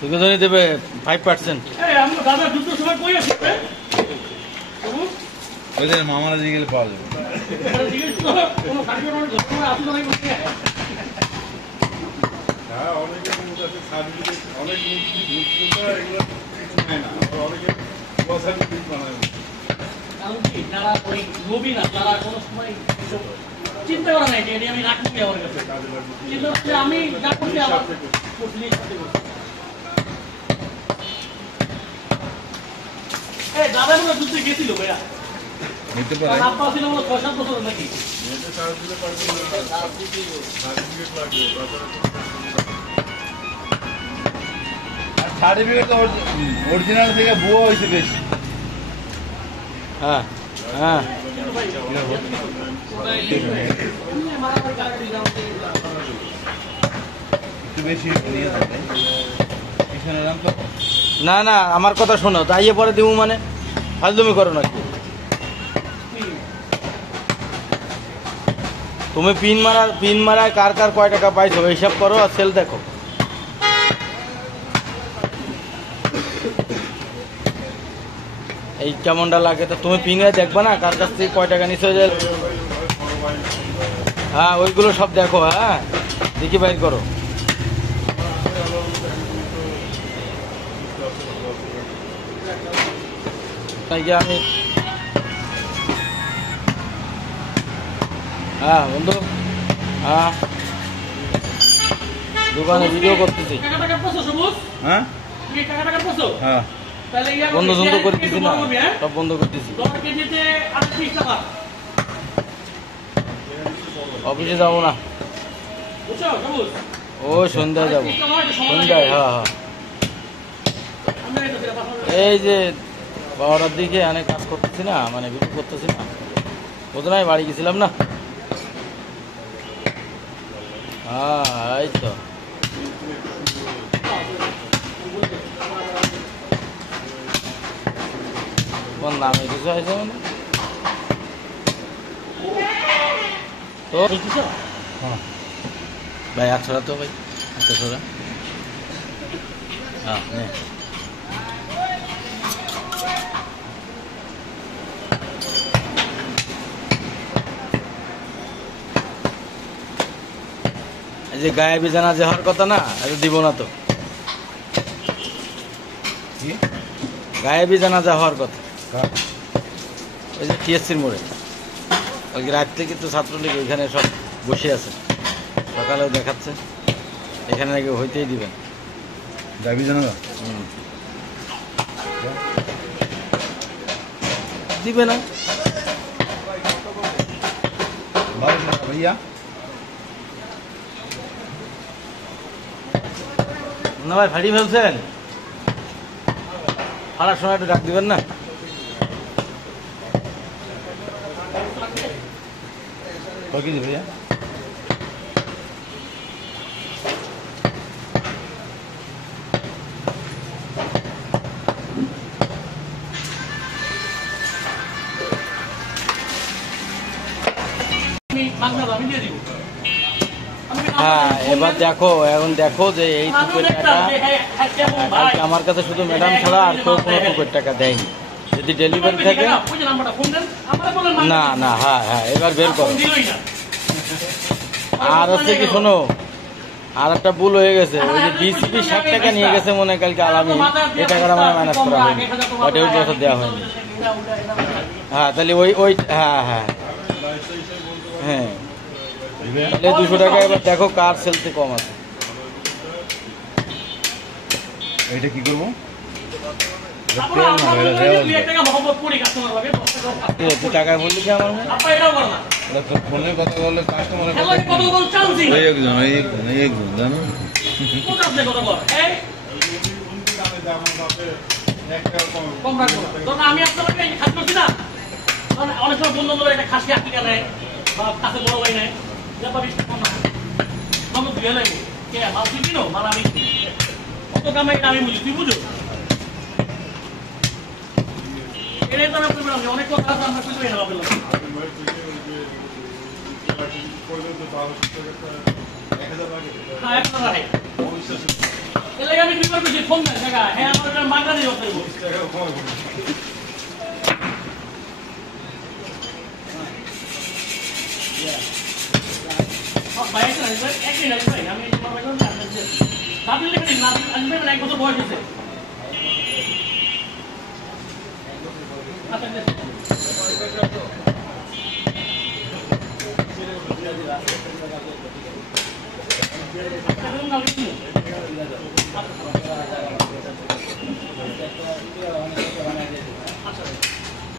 তোকে ধরে দেবে 5%। ওই যে মামারা দিয়ে গেলে পাওয়া যাবে। হ্যাঁ, অনেকে অনেক চিন্তা করা নাই আমি রাখি আমার কাছে, কিন্তু আমি যা করছি আবার দাদা মনে যুদ্ধে গেছিল ভাইয়া, আপা ছিল 6-7 বছর নাকি। সার্টিফিকেট তো অরিজিনাল থেকে ভুয়া হয়েছে বেশি। হ্যাঁ হ্যাঁ বেশি নিয়ে যাবে না না, আমার কথা শোনো, তাইয়ে পরে দিব মানে ফাজলুমি করো নাকি? তুমি পিন মারায় কার কার কয় টাকা পাইছো হিসাব করো আর সেল দেখো। এই কেমনটা লাগে তো তুমি পিনে দেখবা না কার কাছ থেকে কয় টাকা নিচে যায়। হ্যাঁ ওইগুলো সব দেখো, হ্যাঁ দেখি বাইর করো। আমি হ্যাঁ বন্ধু, হ্যাঁ দোকানে ভিডিও করতেছি। হ্যাঁ হ্যাঁ বন্ধ করতেছি না, সব বন্ধ করতেছি। অফিসে যাবো না, ও সন্ধ্যায় যাবো, সন্ধ্যায়। হ্যাঁ হ্যাঁ এই যে 12টার দিকে অনেক কাজ করতেছি না, মানে ভিডিও করতেছি না, বুঝো না, বাড়ি গেছিলাম না। হ্যাঁ এই তো কোন দামে কিছু হয়েছে মানে তো ভাই 800 তো ভাই 800। হ্যাঁ এই যে গায়েবী জানাজা হওয়ার কথা না, এটা দিব না তো। গায়েবী জানাজা হওয়ার কথা ওই যে টিএসসির মোড়ে, ওই রাত থেকে তো ছাত্রলীগ ওইখানে সব বসে আছে, সকালেও দেখাচ্ছে, এখানে নাকি হইতেই দিবেন গায়েবী জানাজা। দিবে না ভাইয়া, না ভাই ফাড়ি ফেলছেন, ফাড়ার সময় একটু ডাক দিবেন না। কি ভাইয়া হ্যাঁ এবার দেখো, এখন দেখো যে এই টুপের টাকা আমার কাছে শুধু ম্যাডাম ছাড়া আর কেউ কোনো টুপের টাকা দেয়নি। যদি ডেলিভারি থাকে না না, হ্যাঁ হ্যাঁ এবার বের করো। আর হচ্ছে কি শোনো, আর একটা ভুল হয়ে গেছে, ওই যে ডিসিপি 60 টাকা নিয়ে গেছে মনে হয় কালকে আলামিন, এই টাকাটা মানে মাইনাস করা হয়নি, ওটা ওই বছর দেওয়া হয়নি। হ্যাঁ তাহলে ওই হ্যাঁ হ্যাঁ হ্যাঁ 200 টাকা। এবার দেখো কার সেলতে কম আছে। এইটা কি করবো? টাকায় বললি কি আমার ফোনের কথা বললে কাস্টমারের জানো আমি আপনাকে খাস করছি না, অনেক সময় বন্ধু একটা খাসি আপনি নেয় বা কাছে বড় ভাই নেয়, ধুয়ে নেবো কে মাল তুই কিনো, মাল আমি কত কামাই এটা আমি বুঝি, তুই বুঝো। এটাই তো আমি অনেক কথা আছে, আমরা কিছু না হ্যাঁ 1000 রাখে এর লাগে আমি দুইবার কইছি ফোন দেন টাকা হ্যাঁ আমার একটা মাগনা দিয়ে বলবো সব ভাই একটা একই না ভাই আমি তোমার ভাই না দাবি লিখে দিন না আসবে না এক বছর বয়স হয়েছে আচ্ছা